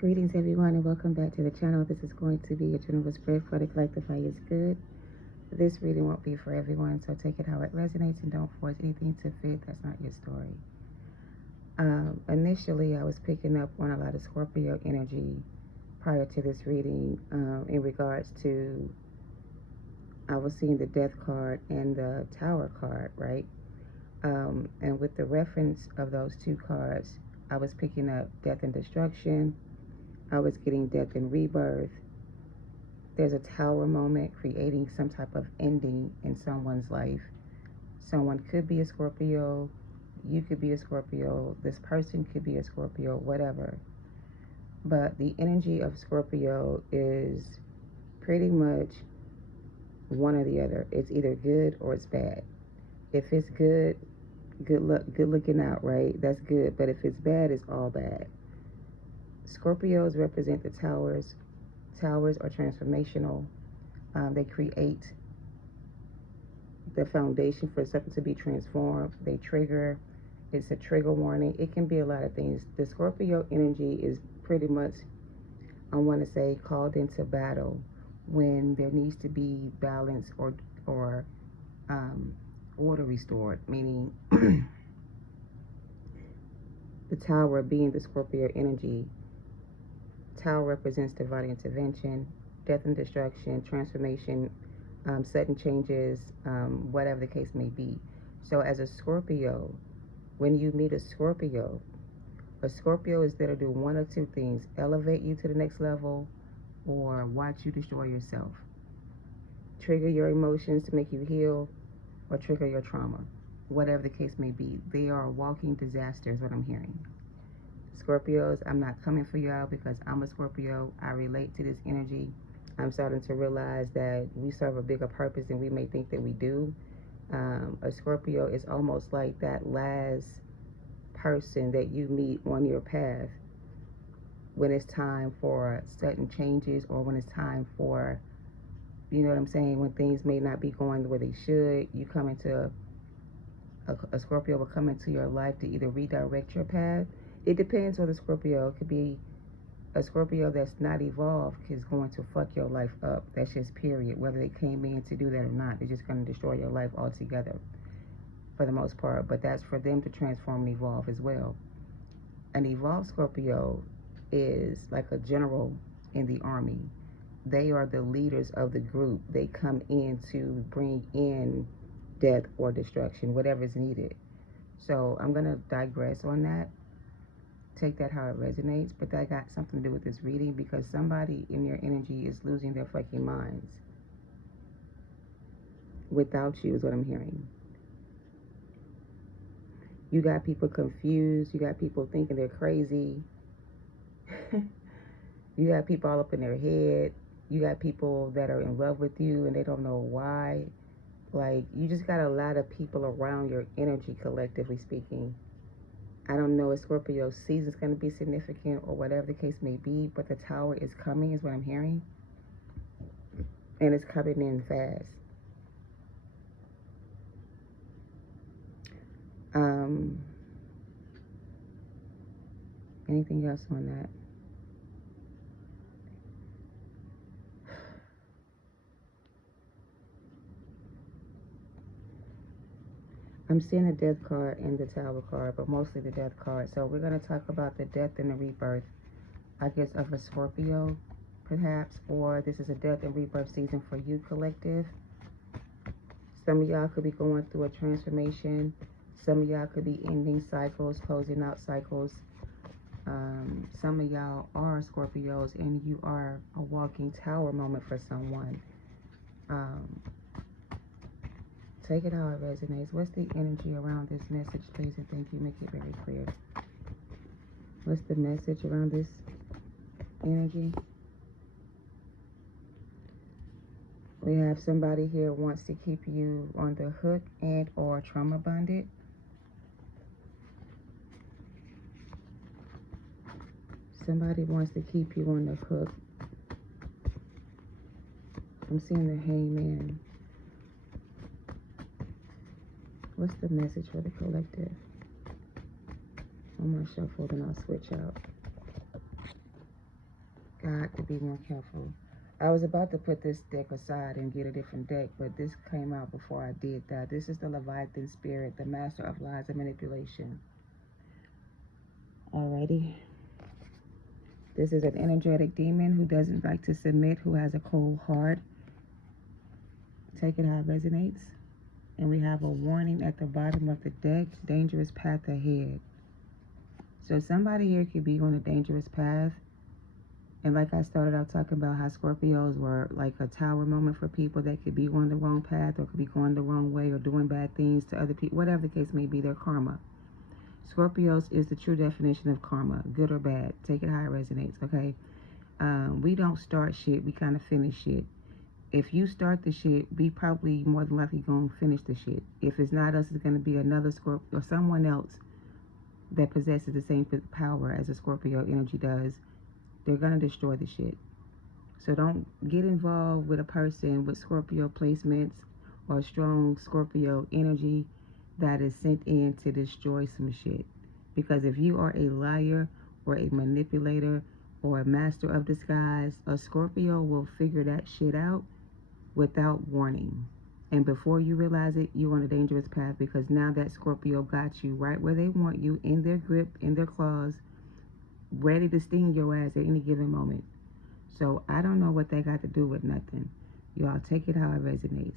Greetings everyone and welcome back to the channel. This is going to be a general spread for the collective highest good. This reading won't be for everyone, so take it how it resonates and don't force anything to fit. That's not your story. Initially, I was picking up on a lot of Scorpio energy prior to this reading in regards to, I was seeing the Death card and the Tower card, right? And with the reference of those two cards, I was picking up death and destruction. I was getting death and rebirth. There's a tower moment creating some type of ending in someone's life. Someone could be a Scorpio. You could be a Scorpio. This person could be a Scorpio, whatever. But the energy of Scorpio is pretty much one or the other. It's either good or it's bad. If it's good, good luck, good looking out, right? That's good. But if it's bad, it's all bad. Scorpios represent the towers. Towers are transformational. They create the foundation for something to be transformed. They trigger. It's a trigger warning. It can be a lot of things. The Scorpio energy is pretty much, I want to say, called into battle when there needs to be balance or order restored, meaning the tower being the Scorpio energy. Tower represents divine intervention, death and destruction, transformation, sudden changes, whatever the case may be. So as a Scorpio, when you meet a Scorpio is there to do one of two things: elevate you to the next level or watch you destroy yourself. Trigger your emotions to make you heal or trigger your trauma. Whatever the case may be, they are a walking disaster is what I'm hearing. Scorpios, I'm not coming for y'all because I'm a Scorpio. I relate to this energy. I'm starting to realize that we serve a bigger purpose than we may think that we do. A Scorpio is almost like that last person that you meet on your path when it's time for sudden changes, or when it's time for, you know what I'm saying, when things may not be going the way they should. You come into a Scorpio will come into your life to either redirect your path. It depends on the Scorpio. It could be a Scorpio that's not evolved is going to fuck your life up. That's just period. Whether they came in to do that or not, they're just going to destroy your life altogether for the most part. But that's for them to transform and evolve as well. An evolved Scorpio is like a general in the army. They are the leaders of the group. They come in to bring in death or destruction, whatever is needed. So I'm going to digress on that. Take that how it resonates, but that got something to do with this reading because somebody in your energy is losing their fucking minds without you is what I'm hearing. You got people confused. You got people thinking they're crazy. You got people all up in their head. You got people that are in love with you and they don't know why. Like, you just got a lot of people around your energy, collectively speaking. I don't know if Scorpio season's going to be significant or whatever the case may be, but the tower is coming is what I'm hearing. And it's coming in fast. Anything else on that? I'm seeing the death card and the tower card, but mostly the death card. So we're going to talk about the death and the rebirth, I guess, of a Scorpio, perhaps, or this is a death and rebirth season for you, collective. Some of y'all could be going through a transformation. Some of y'all could be ending cycles, closing out cycles. Some of y'all are Scorpios and you are a walking tower moment for someone. Take it how it resonates. What's the energy around this message, please, and thank you. Make it very clear. What's the message around this energy? We have somebody here wants to keep you on the hook and or trauma bonded. Somebody wants to keep you on the hook. I'm seeing the Hangman. What's the message for the collective? I'm going to shuffle, then I'll switch out. got to be more careful. I was about to put this deck aside and get a different deck, but this came out before I did that. This is the Leviathan spirit, the master of lies and manipulation. Alrighty. This is an energetic demon who doesn't like to submit, who has a cold heart. Take it how it resonates. And we have a warning at the bottom of the deck, dangerous path ahead. So somebody here could be on a dangerous path. And like I started out talking about how Scorpios were like a tower moment for people that could be on the wrong path or could be going the wrong way or doing bad things to other people, whatever the case may be, their karma. Scorpios is the true definition of karma, good or bad. Take it how it resonates, okay? We don't start shit, we kind of finish shit. If you start the shit, we probably more than likely gonna finish the shit. If it's not us, it's gonna be another Scorpio or someone else that possesses the same power as a Scorpio energy does. They're gonna destroy the shit. So don't get involved with a person with Scorpio placements or strong Scorpio energy that is sent in to destroy some shit. Because if you are a liar or a manipulator or a master of disguise, a Scorpio will figure that shit out without warning. And before you realize it, you're on a dangerous path, because now that Scorpio got you right where they want you, in their grip, in their claws, ready to sting your ass at any given moment. So I don't know what that got to do with nothing. Y'all take it how it resonates.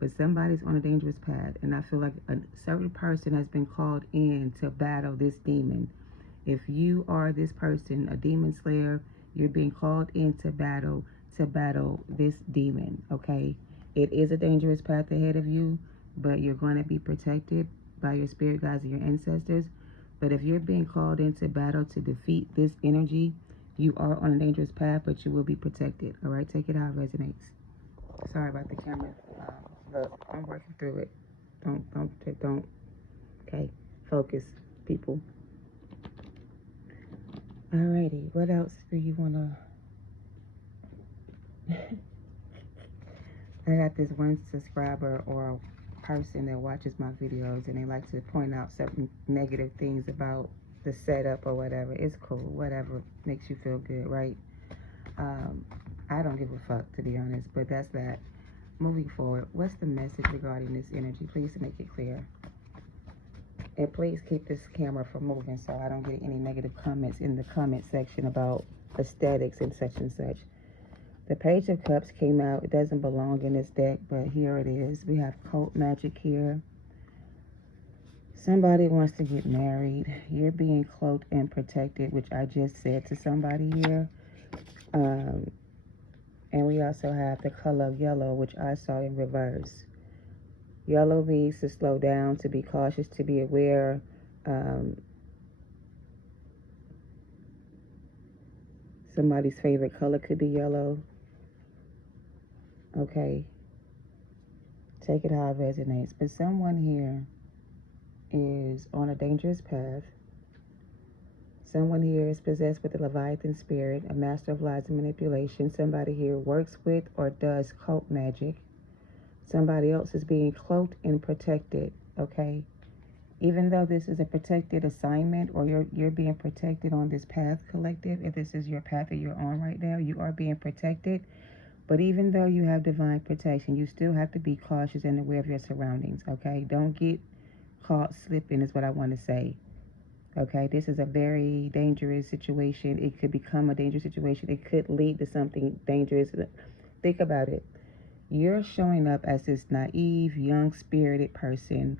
But somebody's on a dangerous path, and I feel like a certain person has been called in to battle this demon. If you are this person, a demon slayer, you're being called in to battle this demon, okay? It is a dangerous path ahead of you, but you're going to be protected by your spirit guides and your ancestors. But if you're being called into battle to defeat this energy, you are on a dangerous path, but you will be protected. All right, take it how it resonates. Sorry about the camera. Look, I'm working through it. Don't. Okay, focus, people. Alrighty, what else do you wanna? I got this one subscriber or person that watches my videos, and they like to point out certain negative things about the setup or whatever. It's cool, whatever makes you feel good, right? I don't give a fuck, to be honest, but that's that. Moving forward, what's the message regarding this energy? Please make it clear. And please keep this camera from moving so I don't get any negative comments in the comment section about aesthetics and such and such. The Page of Cups came out. It doesn't belong in this deck, but here it is. We have cult magic here. Somebody wants to get married. You're being cloaked and protected, which I just said to somebody here. And we also have the color of yellow, which I saw in reverse. Yellow means to slow down, to be cautious, to be aware. Somebody's favorite color could be yellow. Okay. Take it how it resonates. But someone here is on a dangerous path. Someone here is possessed with the Leviathan spirit, a master of lies and manipulation. Somebody here works with or does cult magic. Somebody else is being cloaked and protected, okay? Even though this is a protected assignment, or you're being protected on this path, collective, if this is your path that you're on right now, you are being protected. But even though you have divine protection, you still have to be cautious and aware of your surroundings, okay? Don't get caught slipping is what I want to say. Okay, this is a very dangerous situation. It could become a dangerous situation. It could lead to something dangerous. Think about it. You're showing up as this naive, young-spirited person,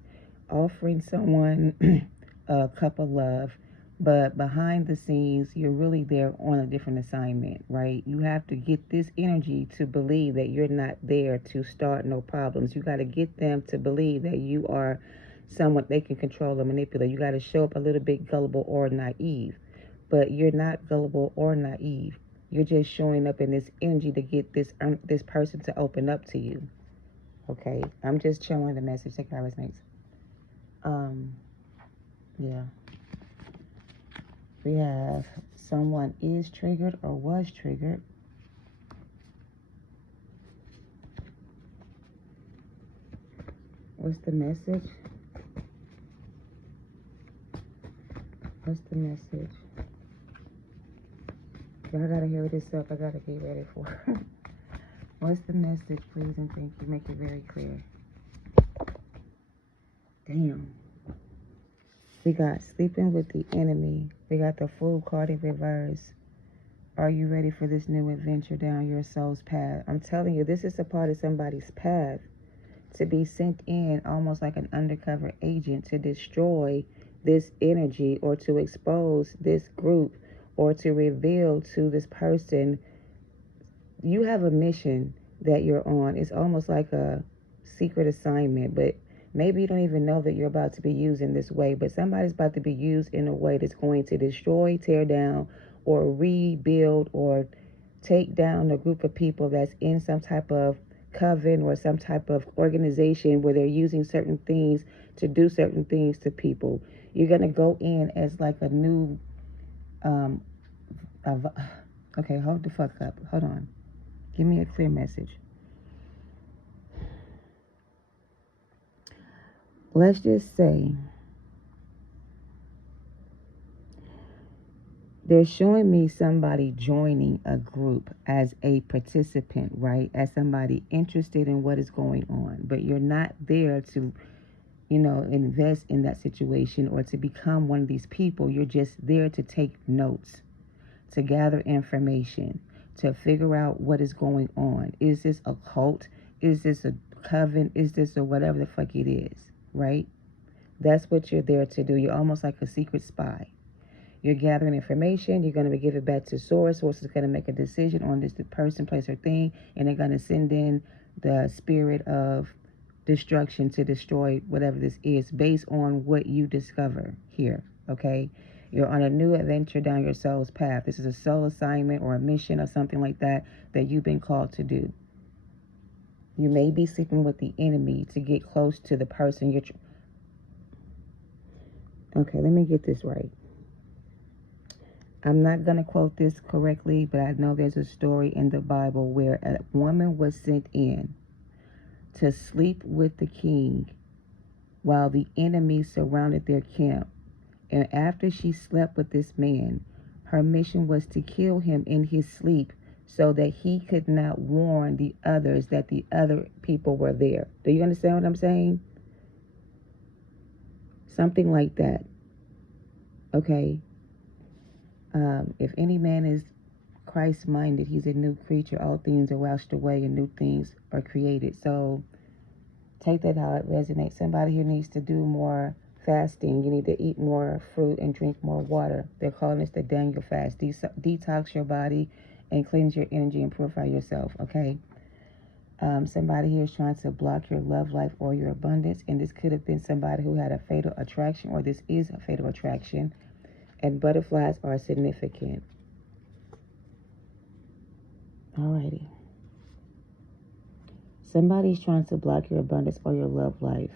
offering someone a cup of love, but behind the scenes, you're really there on a different assignment, right? You have to get this energy to believe that you're not there to start no problems. You got to get them to believe that you are someone they can control or manipulate. You got to show up a little bit gullible or naive, but you're not gullible or naive. You're just showing up in this energy to get this person to open up to you. Okay, I'm just showing the message. Take how it resonates. Yeah. We have someone is triggered or was triggered. What's the message? What's the message? I gotta hurry this up. I gotta get ready for what's the message, please and thank you. Make it very clear. Damn. We got sleeping with the enemy. We got the Fool card in reverse. Are you ready for this new adventure down your soul's path? I'm telling you, this is a part of somebody's path to be sent in almost like an undercover agent to destroy this energy or to expose this group or to reveal to this person. You have a mission that you're on. It's almost like a secret assignment, but maybe you don't even know that you're about to be used in this way, but somebody's about to be used in a way that's going to destroy, tear down, or rebuild, or take down a group of people that's in some type of coven or some type of organization where they're using certain things to do certain things to people. You're going to go in as like a new, okay, hold the fuck up. Hold on. Give me a clear message. Let's just say they're showing me somebody joining a group as a participant, right? As somebody interested in what is going on. But you're not there to, invest in that situation or to become one of these people. You're just there to take notes, to gather information, to figure out what is going on. Is this a cult? Is this a coven? Is this a whatever the fuck it is, right? That's what you're there to do. You're almost like a secret spy. You're gathering information. You're going to be giving back to source. Source is going to make a decision on this person, place, or thing, and they're going to send in the spirit of destruction to destroy whatever this is based on what you discover here, okay? You're on a new adventure down your soul's path. This is a soul assignment or a mission or something like that you've been called to do. You may be sleeping with the enemy to get close to the person you're... Okay, let me get this right. I'm not going to quote this correctly, but I know there's a story in the Bible where a woman was sent in to sleep with the king while the enemy surrounded their camp. And after she slept with this man, her mission was to kill him in his sleep so that he could not warn the others that the other people were there. Do you understand what I'm saying? Something like that. Okay? If any man is Christ-minded, he's a new creature. All things are washed away and new things are created. So take that how it resonates. Somebody here needs to do more fasting. You need to eat more fruit and drink more water. They're calling this the Daniel fast. Detox your body and cleanse your energy and purify yourself, okay? Somebody here is trying to block your love life or your abundance, and this could have been somebody who had a fatal attraction, or this is a fatal attraction, and butterflies are significant. Alrighty. Somebody's trying to block your abundance or your love life.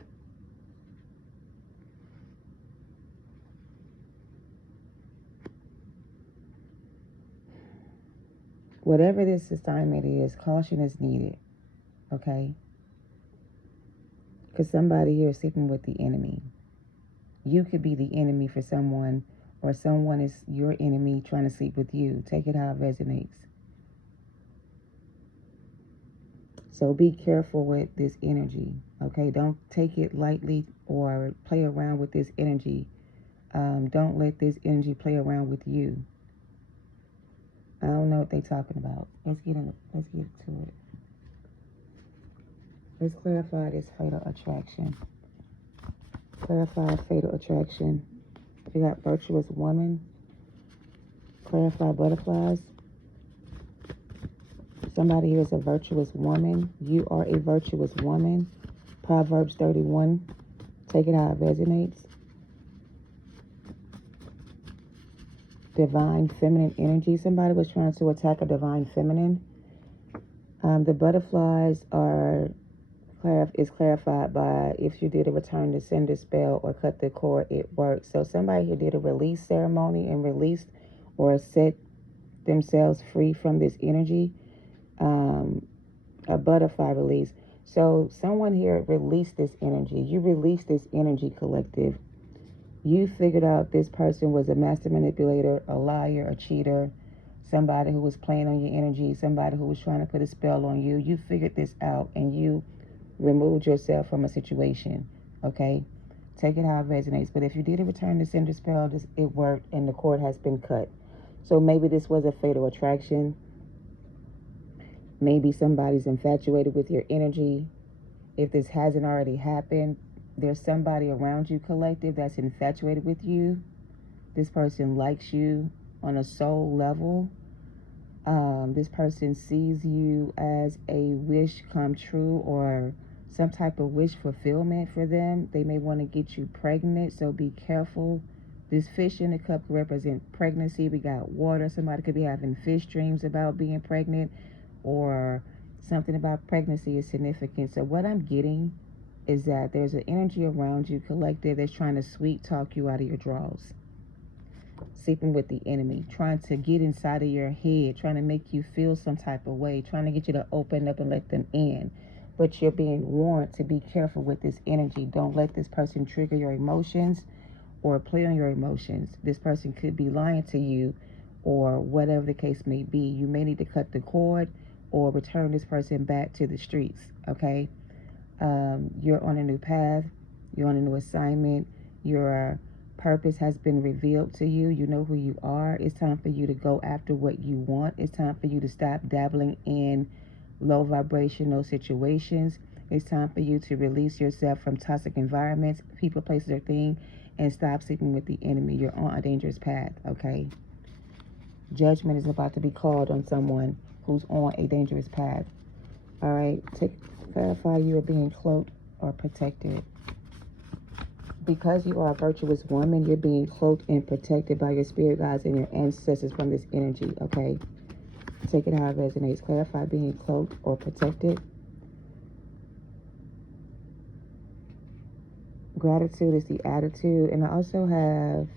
Whatever this assignment is, caution is needed, okay? Because somebody here is sleeping with the enemy. You could be the enemy for someone, or someone is your enemy trying to sleep with you. Take it how it resonates. So be careful with this energy, okay? Don't take it lightly or play around with this energy. Don't let this energy play around with you. I don't know what they're talking about. Let's get to it. Let's clarify this fatal attraction. Clarify fatal attraction. We got virtuous woman. Clarify butterflies. Somebody here is a virtuous woman. You are a virtuous woman. Proverbs 31. Take it how it resonates. Divine feminine energy. Somebody was trying to attack a divine feminine. The butterflies is clarified by if you did a return to sender spell or cut the cord, it works. So somebody here did a release ceremony and released or set themselves free from this energy. A butterfly release. So someone here released this energy. You released this energy, collective. You figured out this person was a master manipulator, a liar, a cheater, somebody who was playing on your energy, somebody who was trying to put a spell on you. You figured this out and you removed yourself from a situation, okay? Take it how it resonates. But if you did a return to sender spell, it worked and the cord has been cut. So maybe this was a fatal attraction. Maybe somebody's infatuated with your energy. If this hasn't already happened, there's somebody around you, collective, that's infatuated with you. This person likes you on a soul level. This person sees you as a wish come true or some type of wish fulfillment for them. They may want to get you pregnant, so be careful. This fish in the cup could represent pregnancy. We got water. Somebody could be having fish dreams about being pregnant, or something about pregnancy is significant. So what I'm getting is that there's an energy around you, collective, that's trying to sweet talk you out of your drawers. Sleeping with the enemy, trying to get inside of your head, trying to make you feel some type of way, trying to get you to open up and let them in. But you're being warned to be careful with this energy. Don't let this person trigger your emotions or play on your emotions. This person could be lying to you, or whatever the case may be. You may need to cut the cord or return this person back to the streets, okay? You're on a new path. You're on a new assignment. Your purpose has been revealed to you. You know who you are. It's time for you to go after what you want. It's time for you to stop dabbling in low vibrational situations. It's time for you to release yourself from toxic environments, people, places, or things, and stop sleeping with the enemy. You're on a dangerous path, okay? Judgment is about to be called on someone who's on a dangerous path. All right, clarify you are being cloaked or protected. Because you are a virtuous woman, you're being cloaked and protected by your spirit guides and your ancestors from this energy, okay? Take it how it resonates. Clarify being cloaked or protected. Gratitude is the attitude. And I also have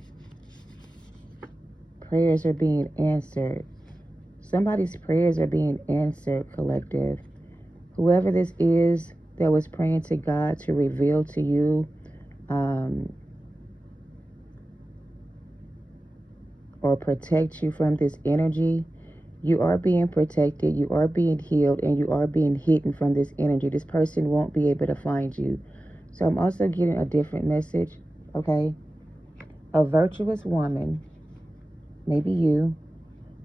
prayers are being answered. Somebody's prayers are being answered, collective. Whoever this is that was praying to God to reveal to you or protect you from this energy, you are being protected, you are being healed, and you are being hidden from this energy. This person won't be able to find you. So I'm also getting a different message, okay? A virtuous woman, maybe you,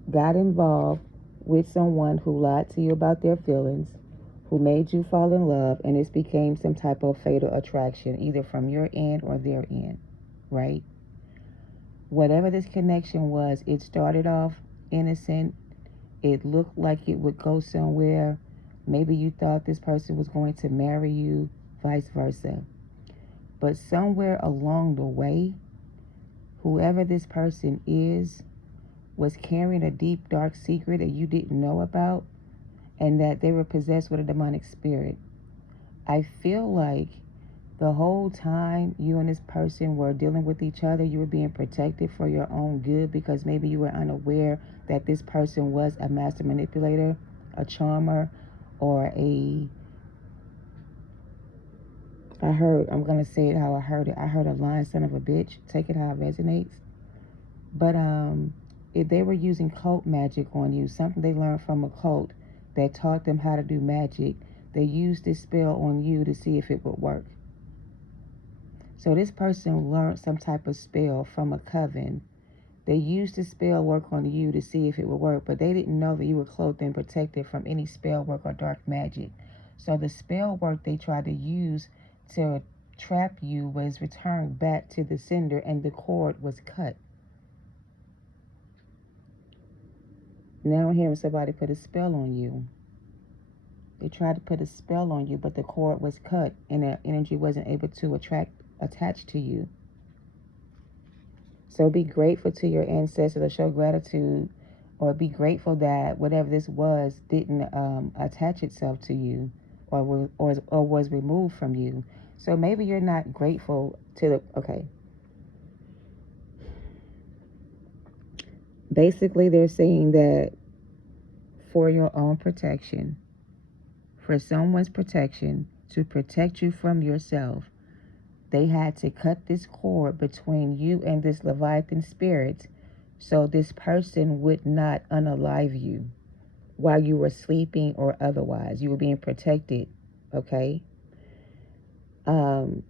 got involved with someone who lied to you about their feelings, who made you fall in love, and this became some type of fatal attraction, either from your end or their end, right? Whatever this connection was, it started off innocent. It looked like it would go somewhere. Maybe you thought this person was going to marry you, vice versa. But somewhere along the way, whoever this person is was carrying a deep, dark secret that you didn't know about, and that they were possessed with a demonic spirit. I feel like the whole time you and this person were dealing with each other, you were being protected for your own good, because maybe you were unaware that this person was a master manipulator, a charmer, or I'm going to say it how I heard it. I heard a lying son of a bitch. Take it how it resonates. But if they were using cult magic on you, something they learned from a cult that taught them how to do magic, they used this spell on you to see if it would work. So this person learned some type of spell from a coven. They used the spell work on you to see if it would work, but they didn't know that you were clothed and protected from any spell work or dark magic. So the spell work they tried to use to trap you was returned back to the sender, and the cord was cut. Now I'm hearing somebody put a spell on you. They tried to put a spell on you, but the cord was cut and the energy wasn't able to attach to you. So be grateful to your ancestors, or show gratitude, or be grateful that whatever this was didn't attach itself to you, or was removed from you. So maybe you're not grateful to the, okay. Basically, they're saying that for your own protection, for someone's protection, to protect you from yourself, they had to cut this cord between you and this Leviathan spirit So this person would not unalive you while you were sleeping or otherwise. You were being protected, okay?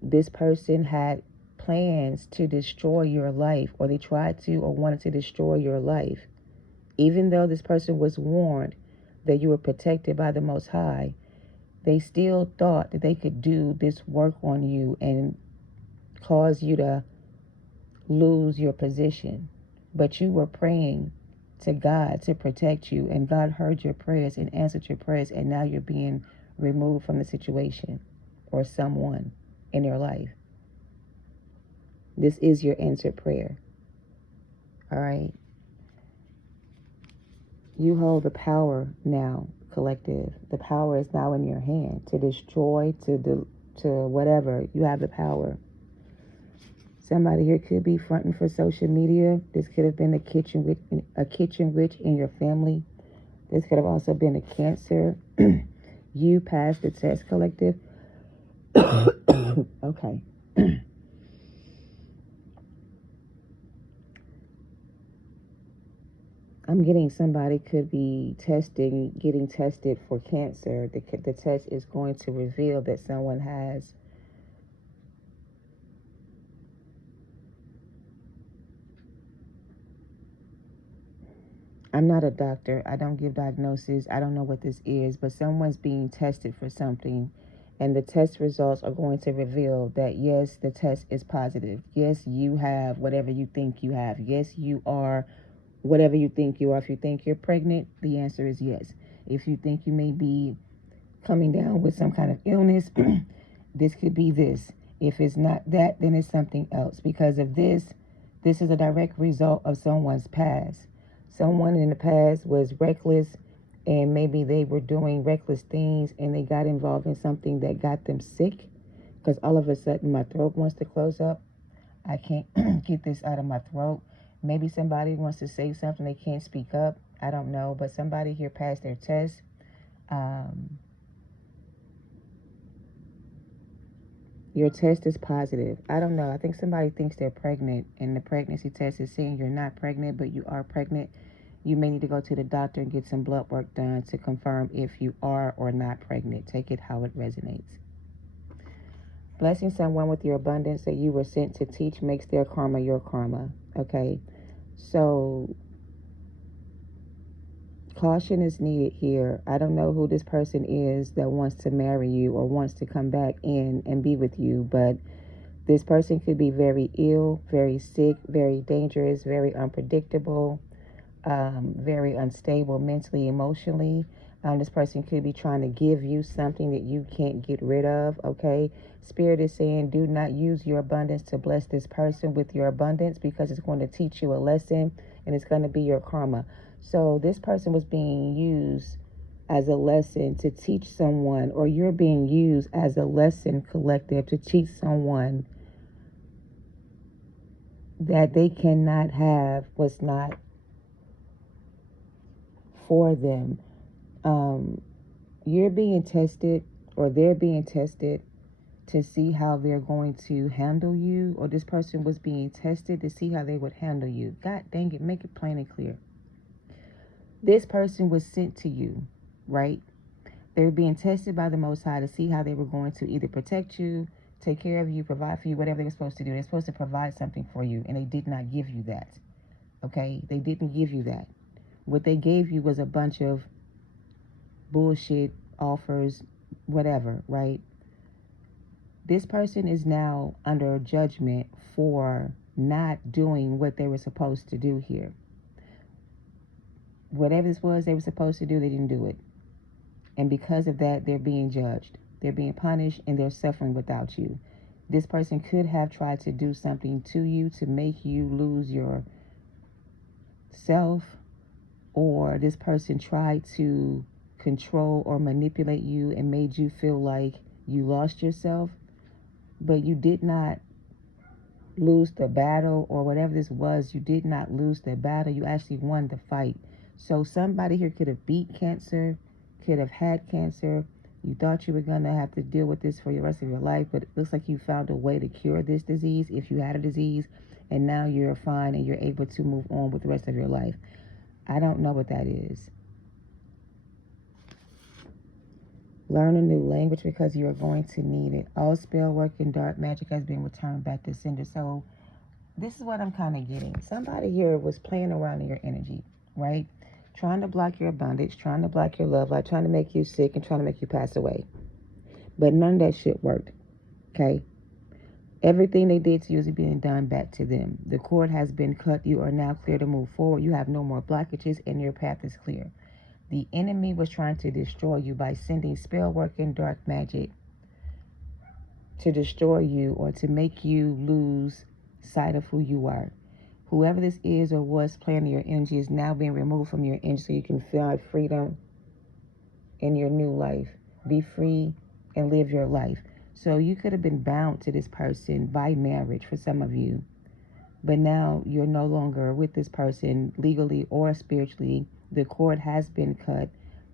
This person had plans to destroy your life, or they tried to or wanted to destroy your life. Even though this person was warned that you were protected by the Most High, they still thought that they could do this work on you and cause you to lose your position. But you were praying to God to protect you, and God heard your prayers and answered your prayers, and now you're being removed from the situation or someone in your life. This is your answered prayer. All right? You hold the power now, collective. The power is now in your hand to destroy, to whatever. You have the power. Somebody here could be fronting for social media. This could have been a kitchen witch in your family. This could have also been a Cancer. You passed the test, collective. Okay. I'm getting somebody could be getting tested for cancer. The test is going to reveal that someone has I'm not a doctor. I don't give diagnoses. I don't know what this is, but someone's being tested for something, and the test results are going to reveal that, yes, the test is positive. Yes, you have whatever you think you have. Yes, you are whatever you think you are. If you think you're pregnant, the answer is yes. If you think you may be coming down with some kind of illness, this could be this. If it's not that, then it's something else. Because of this is a direct result of someone's past. Someone in the past was reckless, and maybe they were doing reckless things and they got involved in something that got them sick. Because all of a sudden my throat wants to close up. I can't get this out of my throat. Maybe somebody wants to say something, they can't speak up. I don't know. But somebody here passed their test. Your test is positive. I don't know. I think somebody thinks they're pregnant, and the pregnancy test is saying you're not pregnant, but you are pregnant. You may need to go to the doctor and get some blood work done to confirm if you are or not pregnant. Take it how it resonates. Blessing someone with your abundance that you were sent to teach makes their karma your karma. Okay? So caution is needed here. I don't know who this person is that wants to marry you or wants to come back in and be with you, but this person could be very ill, very sick, very dangerous, very unpredictable, very unstable mentally, emotionally. This person could be trying to give you something that you can't get rid of, okay? Spirit is saying do not use your abundance to bless this person with your abundance, because it's going to teach you a lesson and it's going to be your karma. So this person was being used as a lesson to teach someone, or you're being used as a lesson, collective, to teach someone that they cannot have what's not for them. You're being tested, or they're being tested to see how they're going to handle you, or this person was being tested to see how they would handle you. God dang it, make it plain and clear. This person was sent to you, right? They were being tested by the Most High to see how they were going to either protect you, take care of you, provide for you, whatever they were supposed to do. They're supposed to provide something for you, and they did not give you that. Okay? They didn't give you that. What they gave you was a bunch of bullshit offers, whatever, right? This person is now under judgment for not doing what they were supposed to do here. Whatever this was they were supposed to do, they didn't do it. And because of that, they're being judged. They're being punished, and they're suffering without you. This person could have tried to do something to you to make you lose your self, or this person tried to control or manipulate you and made you feel like you lost yourself, but you did not lose the battle, or whatever this was, you did not lose the battle. You actually won the fight. So somebody here could have beat cancer, could have had cancer. You thought you were going to have to deal with this for the rest of your life, but it looks like you found a way to cure this disease, if you had a disease, and now you're fine and you're able to move on with the rest of your life. I don't know what that is. Learn a new language because you are going to need it. All spell work and dark magic has been returned back to sender. So this is what I'm kind of getting. Somebody here was playing around in your energy, right? Trying to block your abundance, trying to block your love life, trying to make you sick and trying to make you pass away. But none of that shit worked, okay? Everything they did to you is being done back to them. The cord has been cut. You are now clear to move forward. You have no more blockages and your path is clear. The enemy was trying to destroy you by sending spell work and dark magic to destroy you or to make you lose sight of who you are. Whoever this is or was playing your energy is now being removed from your energy so you can find freedom in your new life. Be free and live your life. So you could have been bound to this person by marriage for some of you, but now you're no longer with this person legally or spiritually. The cord has been cut.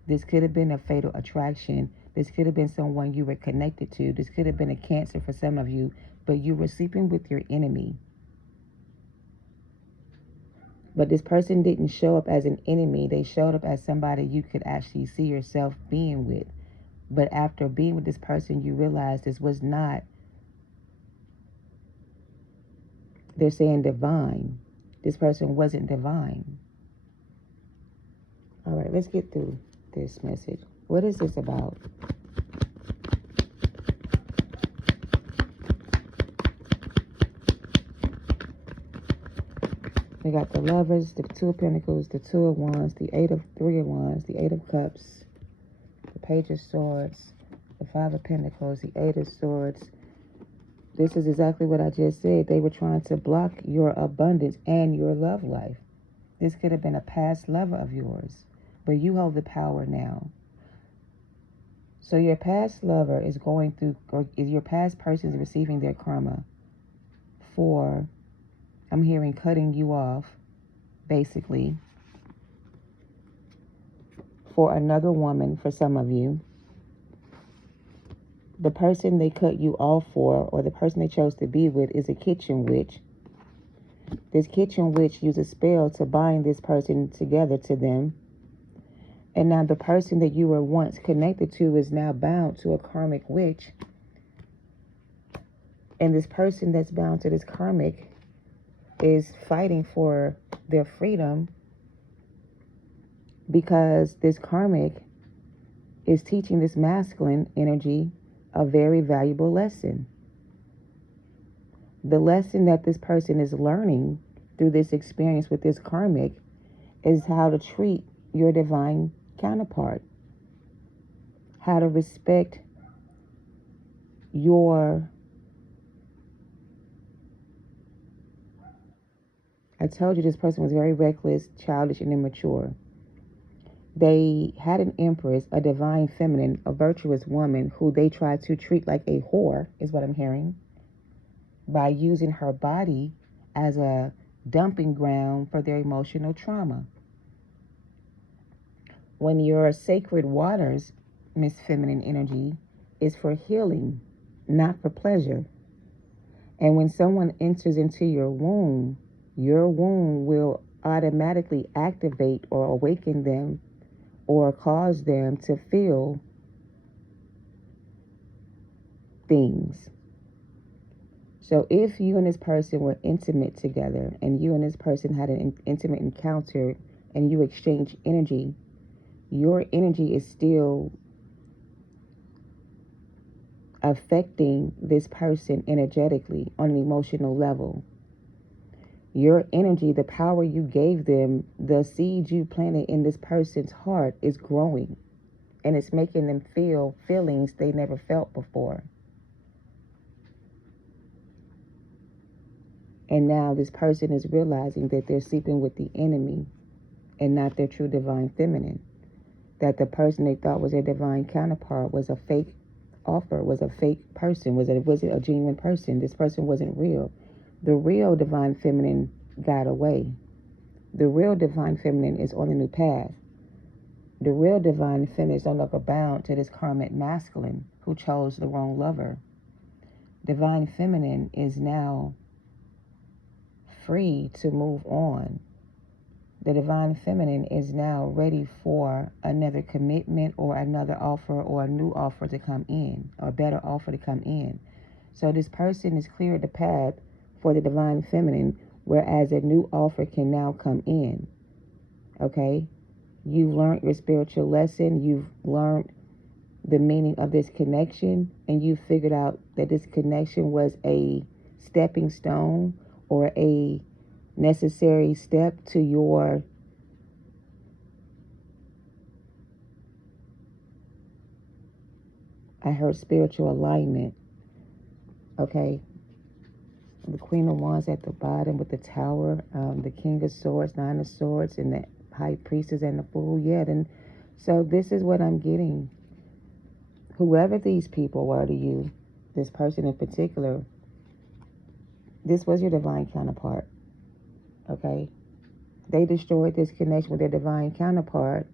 This could have been a fatal attraction. This could have been someone you were connected to. This could have been a Cancer for some of you, but you were sleeping with your enemy. But this person didn't show up as an enemy. They showed up as somebody you could actually see yourself being with. But after being with this person, you realize this was not, they're saying divine. This person wasn't divine. All right, let's get through this message. What is this about? We got the Lovers, the Two of Pentacles, the Two of Wands, the Three of Wands, the Eight of Cups, the Page of Swords, the Five of Pentacles, the Eight of Swords. This is exactly what I just said. They were trying to block your abundance and your love life. This could have been a past lover of yours, but you hold the power now. So your past lover is going through, or is your past person is receiving their karma for, I'm hearing, cutting you off, basically, for another woman for some of you. The person they cut you off for, or the person they chose to be with, is a kitchen witch. This kitchen witch used a spell to bind this person together to them. And now the person that you were once connected to is now bound to a karmic witch. And this person that's bound to this karmic is fighting for their freedom because this karmic is teaching this masculine energy a very valuable lesson. The lesson that this person is learning through this experience with this karmic is how to treat your divine counterpart, how to respect your, I told you this person was very reckless, childish, and immature. They had an empress, a divine feminine, a virtuous woman who they tried to treat like a whore, is what I'm hearing, by using her body as a dumping ground for their emotional trauma. When your sacred waters, Miss Feminine Energy, is for healing, not for pleasure. And when someone enters into your womb will automatically activate or awaken them or cause them to feel things. So if you and this person were intimate together and you and this person had an intimate encounter and you exchange energy, your energy is still affecting this person energetically on an emotional level. Your energy, the power you gave them, the seed you planted in this person's heart is growing. And it's making them feel feelings they never felt before. And now this person is realizing that they're sleeping with the enemy and not their true divine feminine. That the person they thought was their divine counterpart was a fake offer, was a fake person, was it a genuine person. This person wasn't real. The real divine feminine got away. The real divine feminine is on a new path. The real divine feminine is no longer bound to this karmic masculine who chose the wrong lover. Divine feminine is now free to move on. The divine feminine is now ready for another commitment or another offer or a new offer to come in, or a better offer to come in. So this person has cleared the path for the divine feminine, whereas a new offer can now come in. Okay? You've learned your spiritual lesson. You've learned the meaning of this connection, and you figured out that this connection was a stepping stone or a necessary step to your spiritual alignment. Okay? The Queen of Wands at the bottom with the Tower, the King of Swords, Nine of Swords, and the High Priestess and the Fool. Yeah, then, so this is what I'm getting. Whoever these people were to you, this person in particular, this was your divine counterpart. Okay? They destroyed this connection with their divine counterpart.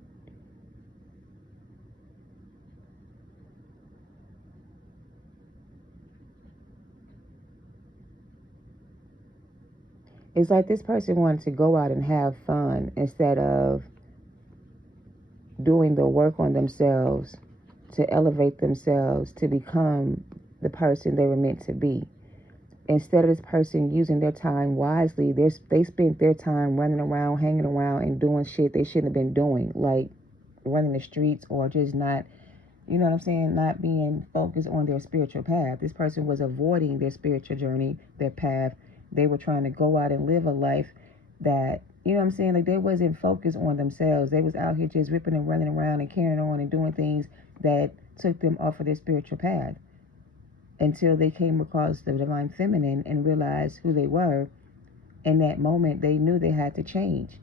It's like this person wanted to go out and have fun instead of doing the work on themselves to elevate themselves to become the person they were meant to be. Instead of this person using their time wisely, they spent their time running around, hanging around, and doing shit they shouldn't have been doing, like running the streets or just not, you know what I'm saying, not being focused on their spiritual path. This person was avoiding their spiritual journey, their path. They were trying to go out and live a life that, you know what I'm saying, like they wasn't focused on themselves. They was out here just ripping and running around and carrying on and doing things that took them off of their spiritual path, until they came across the divine feminine and realized who they were. In that moment, they knew they had to change.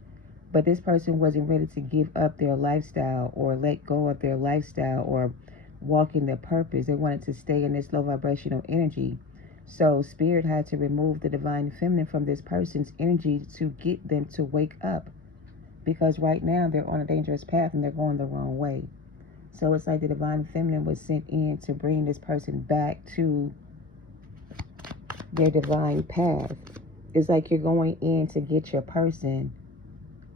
But this person wasn't ready to give up their lifestyle or let go of their lifestyle or walk in their purpose. They wanted to stay in this low vibrational energy. So Spirit had to remove the divine feminine from this person's energy to get them to wake up. Because right now they're on a dangerous path and they're going the wrong way. So it's like the divine feminine was sent in to bring this person back to their divine path. It's like you're going in to get your person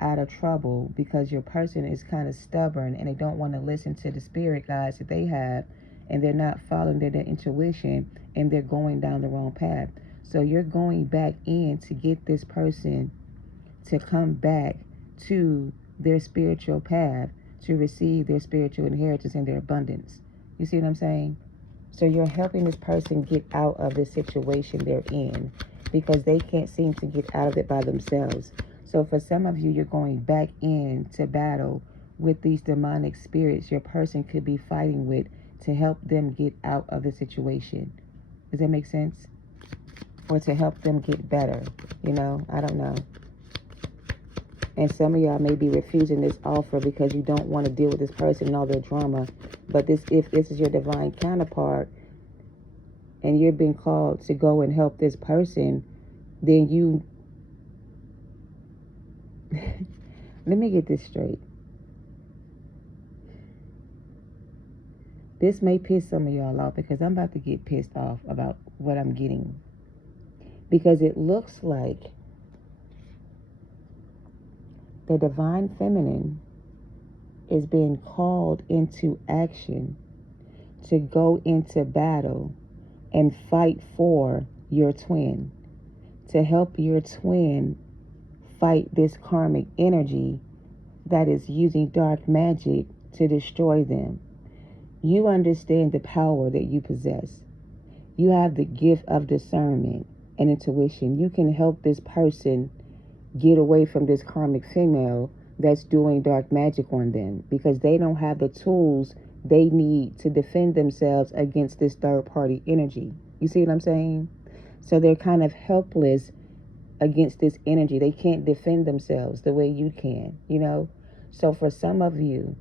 out of trouble because your person is kind of stubborn and they don't want to listen to the spirit guides that they have, and they're not following their intuition, and they're going down the wrong path. So you're going back in to get this person to come back to their spiritual path, to receive their spiritual inheritance and their abundance. You see what I'm saying? So you're helping this person get out of the situation they're in because they can't seem to get out of it by themselves. So for some of you, you're going back in to battle with these demonic spirits your person could be fighting with to help them get out of the situation. Does that make sense? Or to help them get better. You know, I don't know. And some of y'all may be refusing this offer because you don't want to deal with this person and all their drama. But if this is your divine counterpart and you're being called to go and help this person, then you... Let me get this straight. This may piss some of y'all off because I'm about to get pissed off about what I'm getting. Because it looks like the divine feminine is being called into action to go into battle and fight for your twin, to help your twin fight this karmic energy that is using dark magic to destroy them. You understand the power that you possess. You have the gift of discernment and intuition. You can help this person get away from this karmic female that's doing dark magic on them because they don't have the tools they need to defend themselves against this third party energy. You see what I'm saying? So they're kind of helpless against this energy. They can't defend themselves the way you can, you know? So for some of you,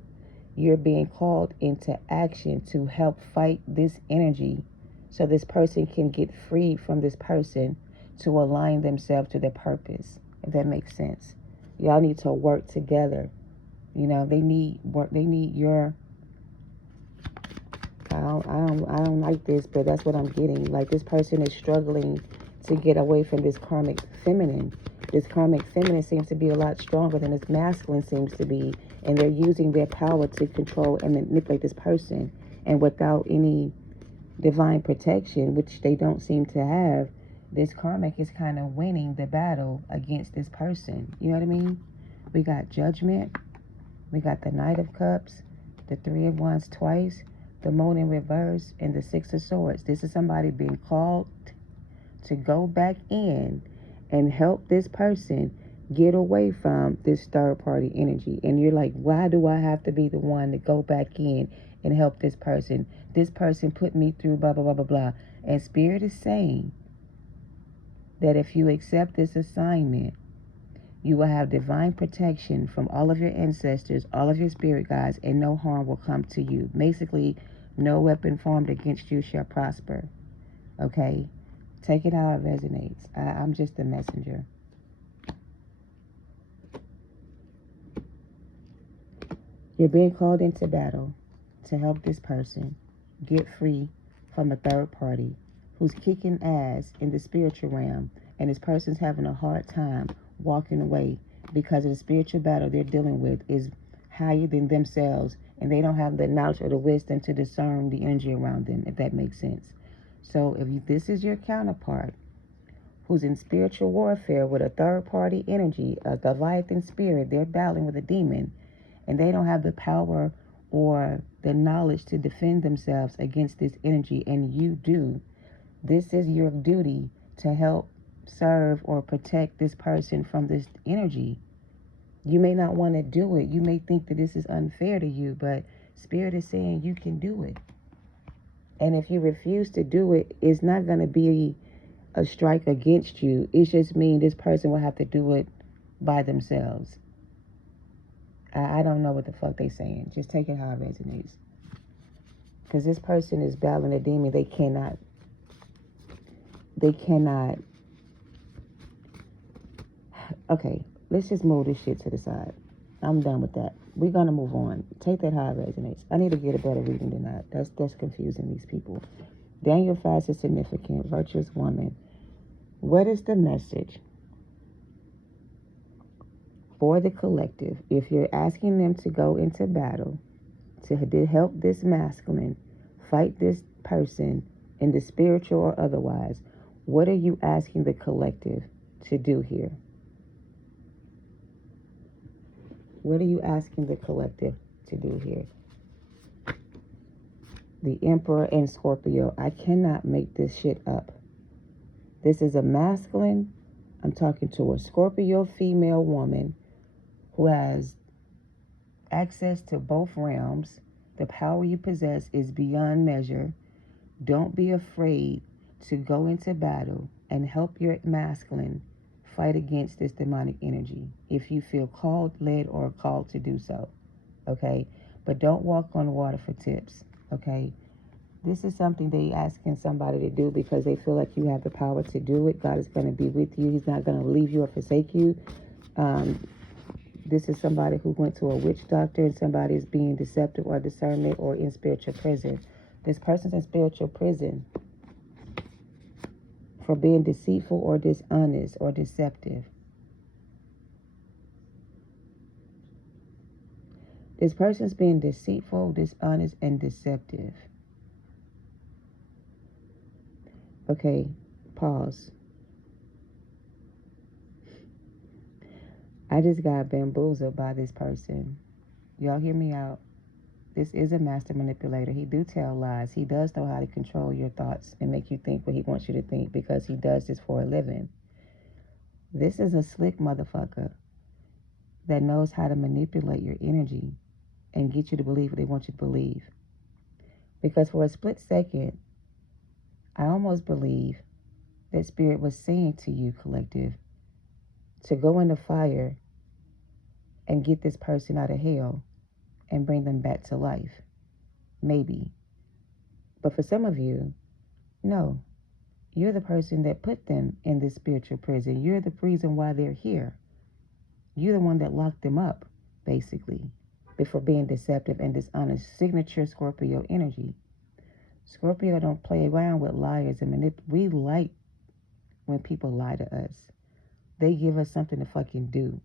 you're being called into action to help fight this energy so this person can get free from this person to align themselves to their purpose, if that makes sense. Y'all need to work together. You know, they need work. They need your... I don't like this, but that's what I'm getting. Like this person is struggling to get away from this karmic feminine This karmic feminine seems to be a lot stronger than this masculine seems to be, and they're using their power to control and manipulate this person. And without any divine protection, which they don't seem to have, this karmic is kind of winning the battle against this person. You know what I mean? We got judgment. We got the Knight of Cups, the Three of Wands twice, the Moon in reverse, and the Six of Swords. This is somebody being called to go back in and help this person get away from this third party energy. And you're like, why do I have to be the one to go back in and help this person? This person put me through blah, blah, blah, blah, blah. And Spirit is saying that if you accept this assignment, you will have divine protection from all of your ancestors, all of your spirit guides, and no harm will come to you. Basically, no weapon formed against you shall prosper. Okay? Take it how it resonates. I'm just a messenger. You're being called into battle to help this person get free from a third party who's kicking ass in the spiritual realm, and this person's having a hard time walking away because of the spiritual battle they're dealing with is higher than themselves, and they don't have the knowledge or the wisdom to discern the energy around them, if that makes sense. So if this is your counterpart who's in spiritual warfare with a third party energy, a Leviathan spirit, they're battling with a demon, and they don't have the power or the knowledge to defend themselves against this energy, and you do, this is your duty to help serve or protect this person from this energy. You may not want to do it. You may think that this is unfair to you, but Spirit is saying you can do it. And if you refuse to do it, it's not going to be a strike against you. It just means this person will have to do it by themselves. I don't know what the fuck they saying. Just take it how it resonates. Because this person is battling a demon. They cannot. Okay, let's just move this shit to the side. I'm done with that. We're going to move on. Take that how it resonates. I need to get a better reading than that. That's confusing these people. Daniel 5 is significant. Virtuous woman. What is the message for the collective if you're asking them to go into battle to help this masculine fight this person in the spiritual or otherwise? What are you asking the collective to do here? What are you asking the collective to do here? The Emperor and Scorpio. I cannot make this shit up. This is a masculine. I'm talking to a Scorpio female woman who has access to both realms. The power you possess is beyond measure. Don't be afraid to go into battle and help your masculine fight against this demonic energy if you feel called, led, or called to do so. Okay? But don't walk on water for tips. Okay? This is something they asking somebody to do because they feel like you have the power to do it. God is going to be with you. He's not going to leave you or forsake you. This is somebody who went to a witch doctor, and somebody is being deceptive or discernment or in spiritual prison. This person's in spiritual prison for being deceitful or dishonest or deceptive. This person's being deceitful, dishonest, and deceptive. Okay, pause. I just got bamboozled by this person. Y'all hear me out. This is a master manipulator. He do tell lies. He does know how to control your thoughts and make you think what he wants you to think because he does this for a living. This is a slick motherfucker that knows how to manipulate your energy and get you to believe what they want you to believe. Because for a split second, I almost believe that Spirit was saying to you, collective, to go in the fire and get this person out of hell and bring them back to life. Maybe. But for some of you, no. You're the person that put them in this spiritual prison. You're the reason why they're here. You're the one that locked them up, basically, before being deceptive and dishonest. Signature Scorpio energy. Scorpio don't play around with liars and we like when people lie to us. they give us something to fucking do.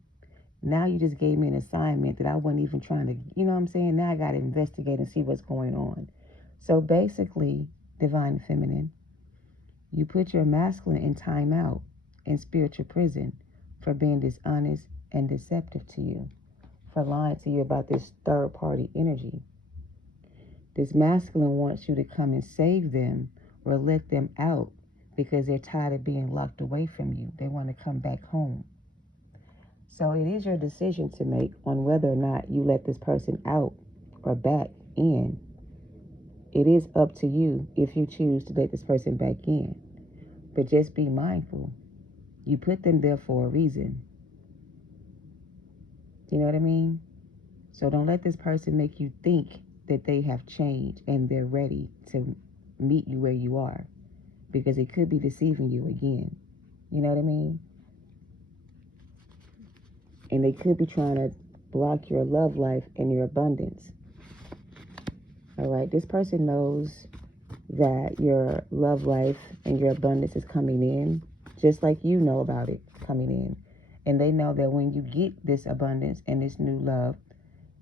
Now you just gave me an assignment that I wasn't even trying to, you know what I'm saying? Now I got to investigate and see what's going on. So basically, divine feminine, you put your masculine in timeout in spiritual prison for being dishonest and deceptive to you, for lying to you about this third party energy. This masculine wants you to come and save them or let them out because they're tired of being locked away from you. They want to come back home. So it is your decision to make on whether or not you let this person out or back in. It is up to you if you choose to let this person back in. But just be mindful. You put them there for a reason. You know what I mean? So don't let this person make you think that they have changed and they're ready to meet you where you are, because it could be deceiving you again. You know what I mean? And they could be trying to block your love life and your abundance. All right, this person knows that your love life and your abundance is coming in, just like you know about it coming in. And they know that when you get this abundance and this new love,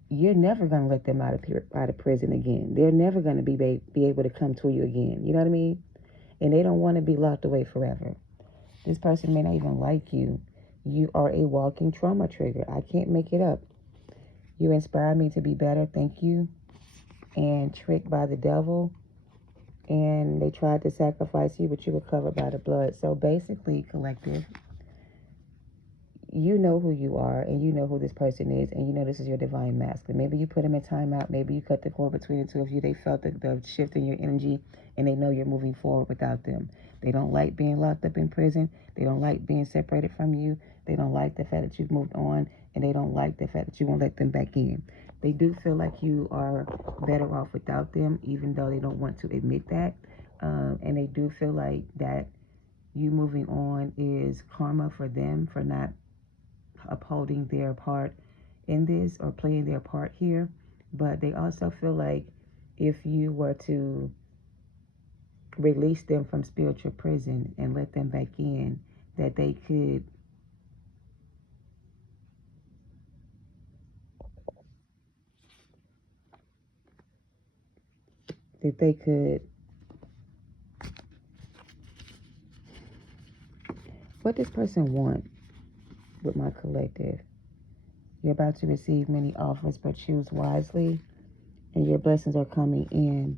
you're never going to let them out of prison again. They're never going to be able to come to you again. You know what I mean? And they don't want to be locked away forever. This person may not even like you. You are a walking trauma trigger. I can't make it up. You inspire me to be better. Thank you. And tricked by the devil. And they tried to sacrifice you, but you were covered by the blood. So basically, collective, you know who you are, and you know who this person is, and you know this is your divine masculine. Maybe you put them in timeout. Maybe you cut the cord between the two of you. They felt the shift in your energy, and they know you're moving forward without them. They don't like being locked up in prison. They don't like being separated from you. They don't like the fact that you've moved on, and they don't like the fact that you won't let them back in. They do feel like you are better off without them, even though they don't want to admit that. And they do feel like that you moving on is karma for them for not upholding their part in this or playing their part here. But they also feel like if you were to release them from spiritual prison and let them back in, that they could what this person want with my collective. You're about to receive many offers, but choose wisely, and your blessings are coming in.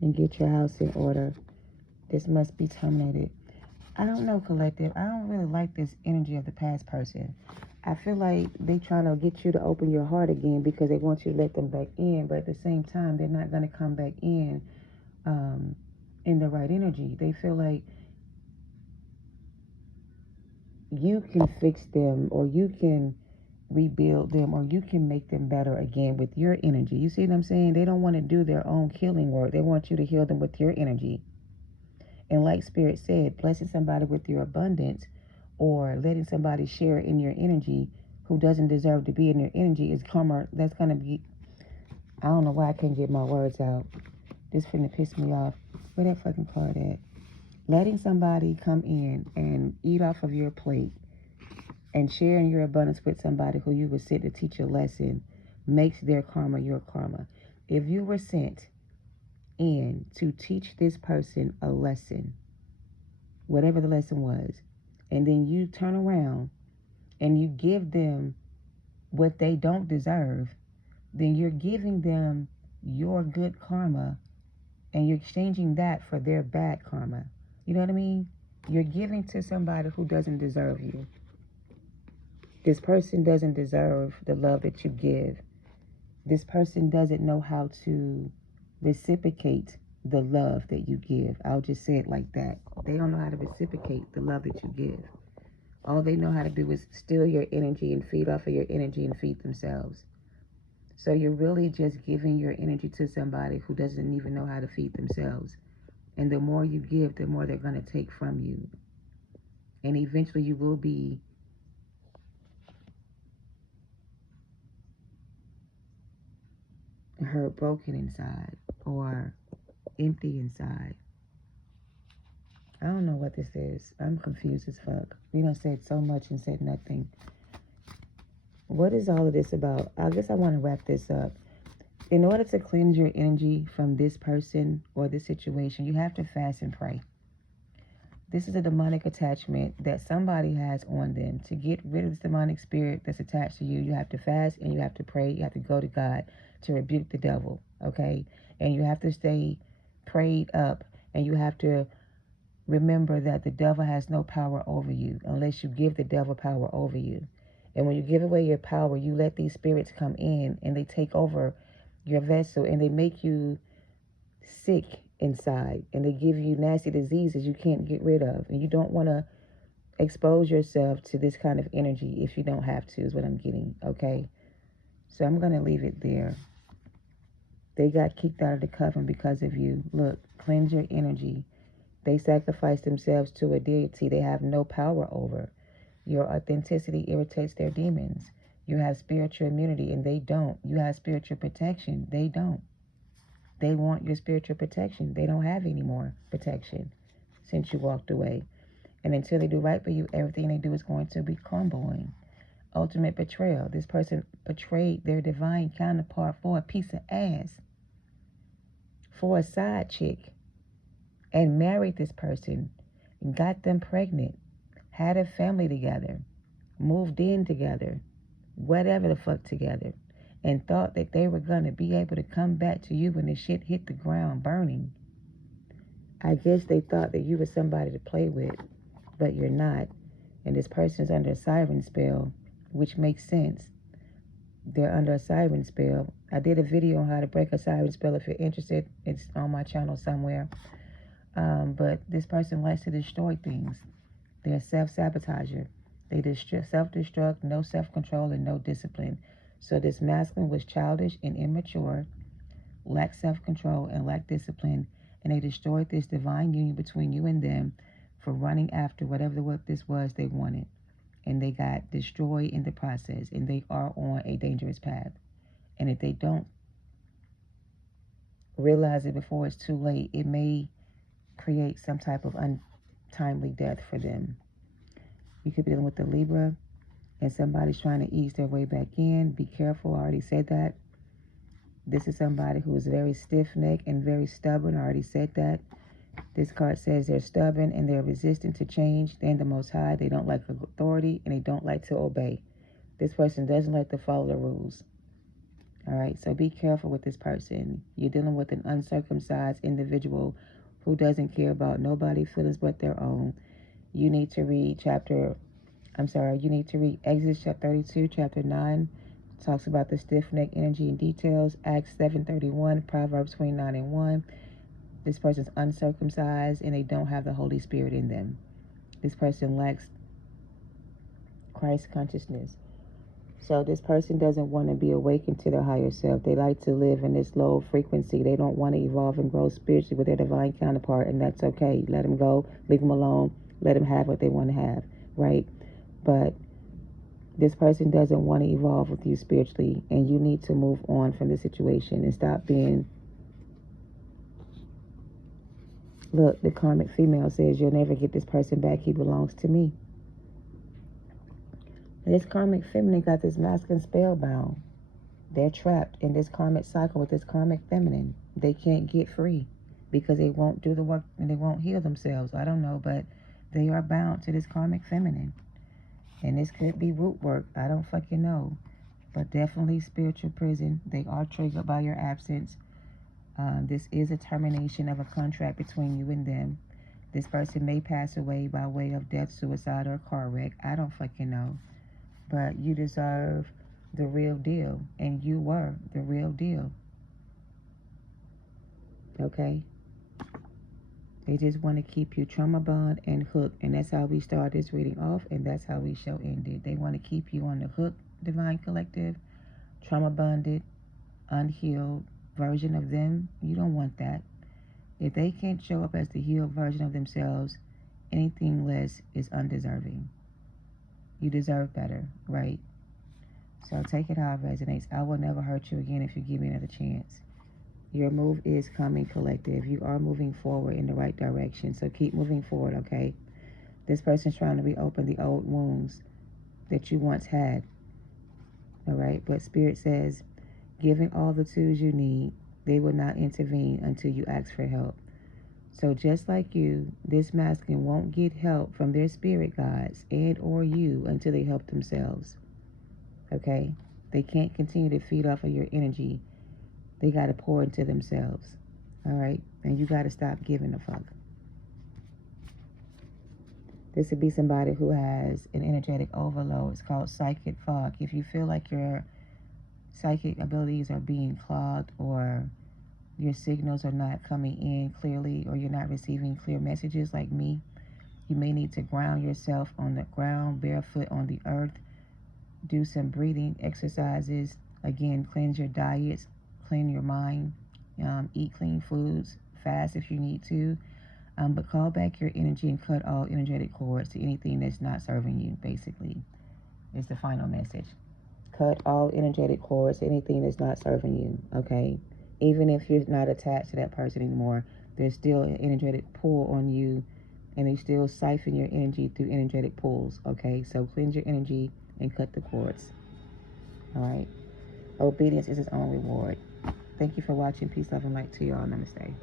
And get your house in order. This must be terminated. I don't know, collective. I don't really like this energy of the past person. I feel like they trying to get you to open your heart again because they want you to let them back in, but at the same time, they're not going to come back in the right energy. They feel like you can fix them, or you can rebuild them, or you can make them better again with your energy. You see what I'm saying? They don't want to do their own healing work. They want you to heal them with your energy. And like Spirit said, blessing somebody with your abundance or letting somebody share in your energy who doesn't deserve to be in your energy is karma. That's going to be, I don't know why I can't get my words out. This finna piss me off. Where that fucking card at? Letting somebody come in and eat off of your plate and sharing your abundance with somebody who you were sent to teach a lesson makes their karma your karma. If you were sent in to teach this person a lesson, whatever the lesson was, and then you turn around and you give them what they don't deserve, then you're giving them your good karma and you're exchanging that for their bad karma. You know what I mean? You're giving to somebody who doesn't deserve you. This person doesn't deserve the love that you give. This person doesn't know how to reciprocate the love that you give. I'll just say it like that. They don't know how to reciprocate the love that you give. All they know how to do is steal your energy and feed off of your energy and feed themselves. So you're really just giving your energy to somebody who doesn't even know how to feed themselves. And the more you give, the more they're going to take from you. And eventually you will be hurt, broken inside, or empty inside. I don't know what this is. I'm confused as fuck. We done said so much and said nothing. What is all of this about? I guess I want to wrap this up. In order to cleanse your energy from this person or this situation, you have to fast and pray. This is a demonic attachment that somebody has on them. To get rid of this demonic spirit that's attached to you, you have to fast and you have to pray. You have to go to God to rebuke the devil, okay? And you have to stay prayed up, and you have to remember that the devil has no power over you unless you give the devil power over you. And when you give away your power, you let these spirits come in and they take over your vessel and they make you sick inside, and they give you nasty diseases you can't get rid of. And you don't want to expose yourself to this kind of energy if you don't have to, is what I'm getting, okay? So I'm going to leave it there. They got kicked out of the coven because of you. Look, cleanse your energy. They sacrifice themselves to a deity they have no power over. Your authenticity irritates their demons. You have spiritual immunity and they don't. You have spiritual protection. They don't. They want your spiritual protection. They don't have any more protection since you walked away. And until they do right for you, everything they do is going to be crumbling. Ultimate betrayal. This person betrayed their divine counterpart for a piece of ass, for a side chick, and married this person, got them pregnant, had a family together, moved in together, whatever the fuck together, and thought that they were going to be able to come back to you when the shit hit the ground burning. I guess they thought that you were somebody to play with, but you're not. And this person's under a siren spell, which makes sense. They're under a siren spell. I did a video on how to break a siren spell. If you're interested, it's on my channel somewhere. But this person likes to destroy things. They're a self-sabotager. They self-destruct, no self-control, and no discipline. So this masculine was childish and immature, lacked self-control, and lacked discipline. And they destroyed this divine union between you and them for running after whatever what this was they wanted. And they got destroyed in the process. And they are on a dangerous path. And if they don't realize it before it's too late, it may create some type of untimely death for them. You could be dealing with the Libra and somebody's trying to ease their way back in. Be careful. I already said that. This is somebody who is very stiff-necked and very stubborn. I already said that. This card says they're stubborn and they're resistant to change. They're in the Most High. They don't like authority and they don't like to obey. This person doesn't like to follow the rules. All right, so be careful with this person. You're dealing with an uncircumcised individual who doesn't care about nobody's feelings but their own. You need to read Exodus chapter 32, chapter 9. Talks about the stiff-necked energy in details. Acts 7:31, Proverbs 29 and 1. This person's uncircumcised and they don't have the Holy Spirit in them. This person lacks Christ consciousness. So this person doesn't want to be awakened to their higher self. They like to live in this low frequency. They don't want to evolve and grow spiritually with their divine counterpart, and that's okay. Let them go. Leave them alone. Let them have what they want to have, right? But this person doesn't want to evolve with you spiritually, and you need to move on from this situation and stop being... Look, the karmic female says, you'll never get this person back. He belongs to me. And this karmic feminine got this masculine spellbound. They're trapped in this karmic cycle with this karmic feminine. They can't get free because they won't do the work and they won't heal themselves. I don't know, but they are bound to this karmic feminine. And this could be root work. I don't fucking know. But definitely spiritual prison. They are triggered by your absence. This is a termination of a contract between you and them. This person may pass away by way of death, suicide, or car wreck. I don't fucking know. But you deserve the real deal. And you were the real deal. Okay? They just want to keep you trauma bond and hooked. And that's how we start this reading off. And that's how we shall end it. They want to keep you on the hook, Divine Collective. Trauma bonded, unhealed version of them. You don't want that. If they can't show up as the healed version of themselves, anything less is undeserving. You deserve better, right? So take it how it resonates. I will never hurt you again if you give me another chance. Your move is coming, collective. You are moving forward in the right direction. So keep moving forward, okay? This person's trying to reopen the old wounds that you once had. All right? But Spirit says, giving all the tools you need, they will not intervene until you ask for help. So just like you, this masculine won't get help from their spirit guides and or you until they help themselves. Okay? They can't continue to feed off of your energy. They got to pour into themselves. All right? And you got to stop giving a fuck. This would be somebody who has an energetic overload. It's called psychic fog. If you feel like your psychic abilities are being clogged, or your signals are not coming in clearly, or you're not receiving clear messages like me, you may need to ground yourself on the ground, barefoot on the earth, do some breathing exercises. Again, cleanse your diets, clean your mind, eat clean foods, fast if you need to. But call back your energy and cut all energetic cords to anything that's not serving you, basically, is the final message. Cut all energetic cords to anything that's not serving you, okay? Even if you're not attached to that person anymore, there's still an energetic pull on you, and they still siphon your energy through energetic pulls, okay? So cleanse your energy and cut the cords, all right? Obedience is its own reward. Thank you for watching. Peace, love, and light to y'all. Namaste.